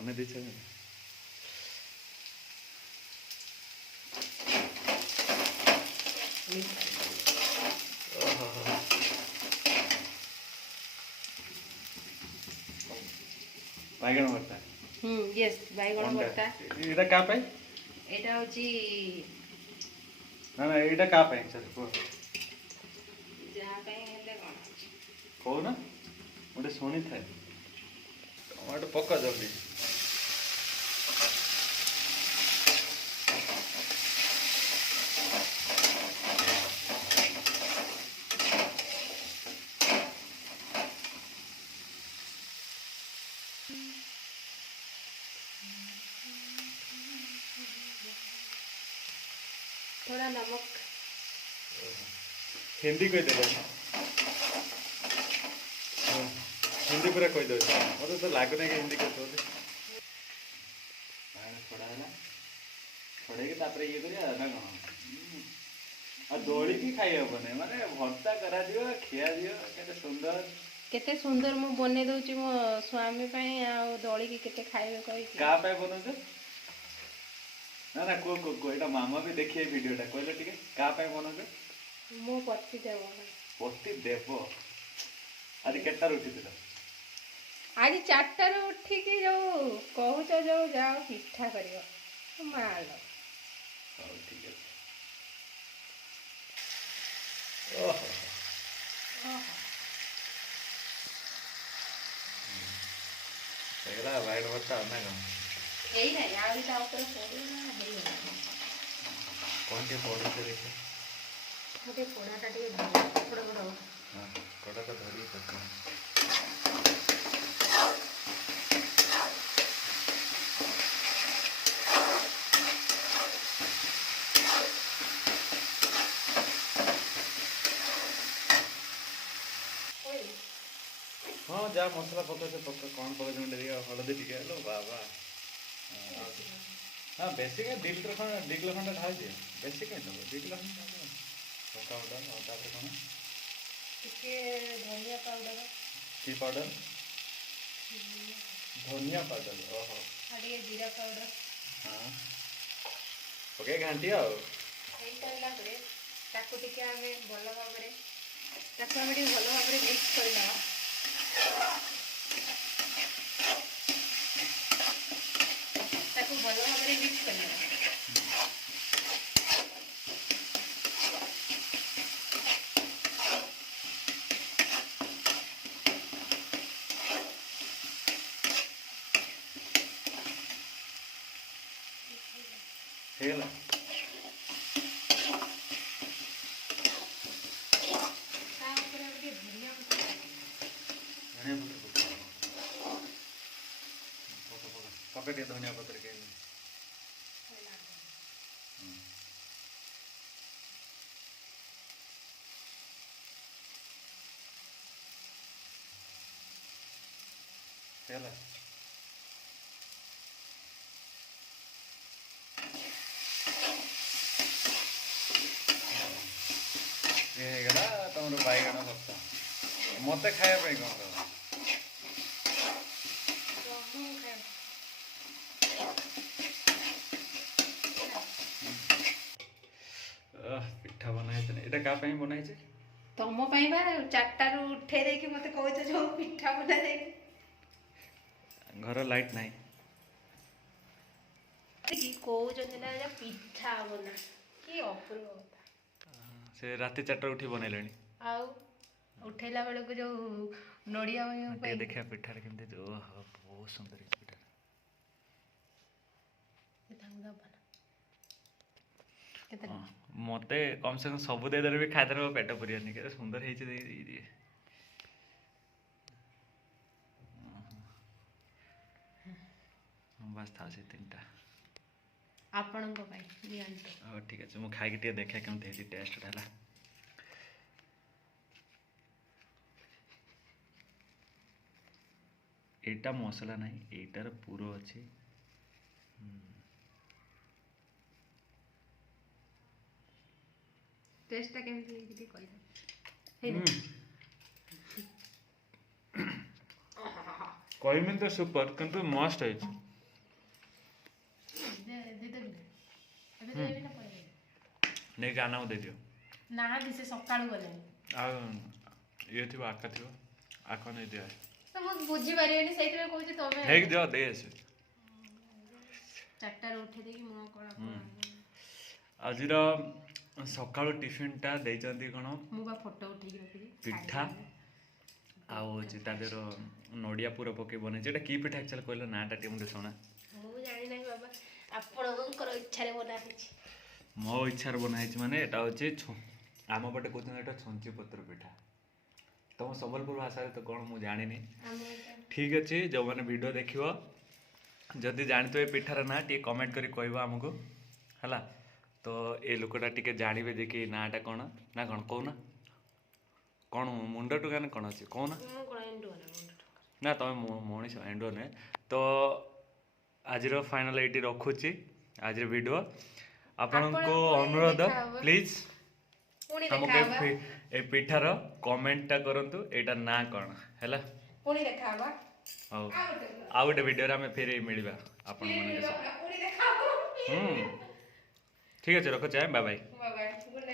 बने दीछे बैगन भर्ता यस बैगन भर्ता एटा का पाई एटा होची ना ना एटा का पाई सर को जहा पाई हेले कोन को ना मोटे सोनी थाए टमाटो पक्का जल्दी थोड़ा नमक हिंदी कह दे हिंदी पूरा कह दे मतलब तो लगुना कि हिंदी कहते छड़ा है छड़े ये करिया ना कौन और दौड़ी की खाई हेबने माने भर्ता करा दियो खिया दियो केते सुंदर मु बने दउची मो स्वामी पई आ दौड़ी की केते खाइबे कहि का पे बनौछ ना ना को एटा मामा भी देखिए वीडियोटा कहले ठीक है का पे बनौछ मो पति देव आज केटा उठी दिला आज 4टा रे उठी की जो कहूच जो जाओ पिठा करियो माल ठीक है ओहो segala baik berta ना कम यही नहीं यार इस ऊपर फोड़ी ना है कौन के फोड़ी से देखे मोटे फोड़ा टा टे थोड़ा थोड़ा हां थोड़ा तो धरी सकते हाँ जा मसला पका से पका कौन पका जो डेरी हलदी टिके लो बाबा हाँ बेसिक है 2 किलो खंड ढाल दिए बेसिक है तो 2 किलो खंड ढाल पका उड़ा और तापर कोन टिके धनिया पाउडर की पाउडर धनिया पाउडर ओहो आडी जीरा पाउडर हां ओके घंटी आओ एई करला परे ताको टिके आमे भलो भाबरे ताको आमे टिके भलो भाबरे मिक्स करला ताको भलो भाबरे मिक्स करला हेला पकड़िए धनिया पत्र के चला ये गला तुम बैगण भर्ता मत खाया कौन पिठा बनाई एटा का पई बनाई छे तम पई बा 4टा रु उठे दे कि मते कहै छ जो पिठा बना दे घर लाइट नहीं कि कहै छ ना पिठा बना की अपूर्व होता से राती 4टा उठी बनैलेनी आउ उठेला बेले को जो नडिया पे देखा पिठा रे केमते जो बहुत सुंदर पिठा मते कम से कम सब दे दे भी खाइ दर पेट पुरियानी के सुंदर हेछि दे बस था से 3टा आपन को भाई दियंतो ठीक है मु खाइ के टे देखा केमते हेछि टेस्ट हला एटा मसला नहीं एटार पूरो अच्छे टेस्ट टा केमती लेकिति कहि कहिमें तो सुपर किंतु मस्त है नहीं गाना दे दियो ना से सकाळू गले आ ये थी आका थी आका नहीं दिया तो मु बुझी परियनी सेति में कहू तमे हेक दियो दे से चारटा उठे देकी मु कोला आजिर सकाळू टिफिन टा दे चंदी कोन मु बा फोटो उठे रखी पिठा आउ चिता देर नडिया पूरा पके बने जेटा की पिठा एक्चुअली कहलो नाटा टी मुझे सुना मु जानि नै बाबा आपणकर इच्छा रे बना हिच मो इच्छा रे बना हिच माने एटा होचे आम पटे कहते एटा छंची पत्र पिठा तुम संबलपुर भाषा तो कौन मुझे जानी नहीं ठीक अच्छे जो मैंने वीडियो देखियो जदि जानते हो पिठार ना टी कमेंट करी कहबो हमको हला तो ए लोकटा टिके जानिबे जे कि नाटा कोन ना कोन कहूना कौन मुंड टुकाने कौन अच्छे कहूना ना तुम मनीष एंडो ने तो आज फाइनल ये रखुची आज वीडियो आपण को अनुरोध प्लीज हमको ए पिठार कमेंट करंतु एटा ना कौन हैला पुणी देखाबा हां आ गोटे वीडियो रे हमें फिर मिलबा आपण मन के साथ ठीक है रखो चाहे बाय बाय।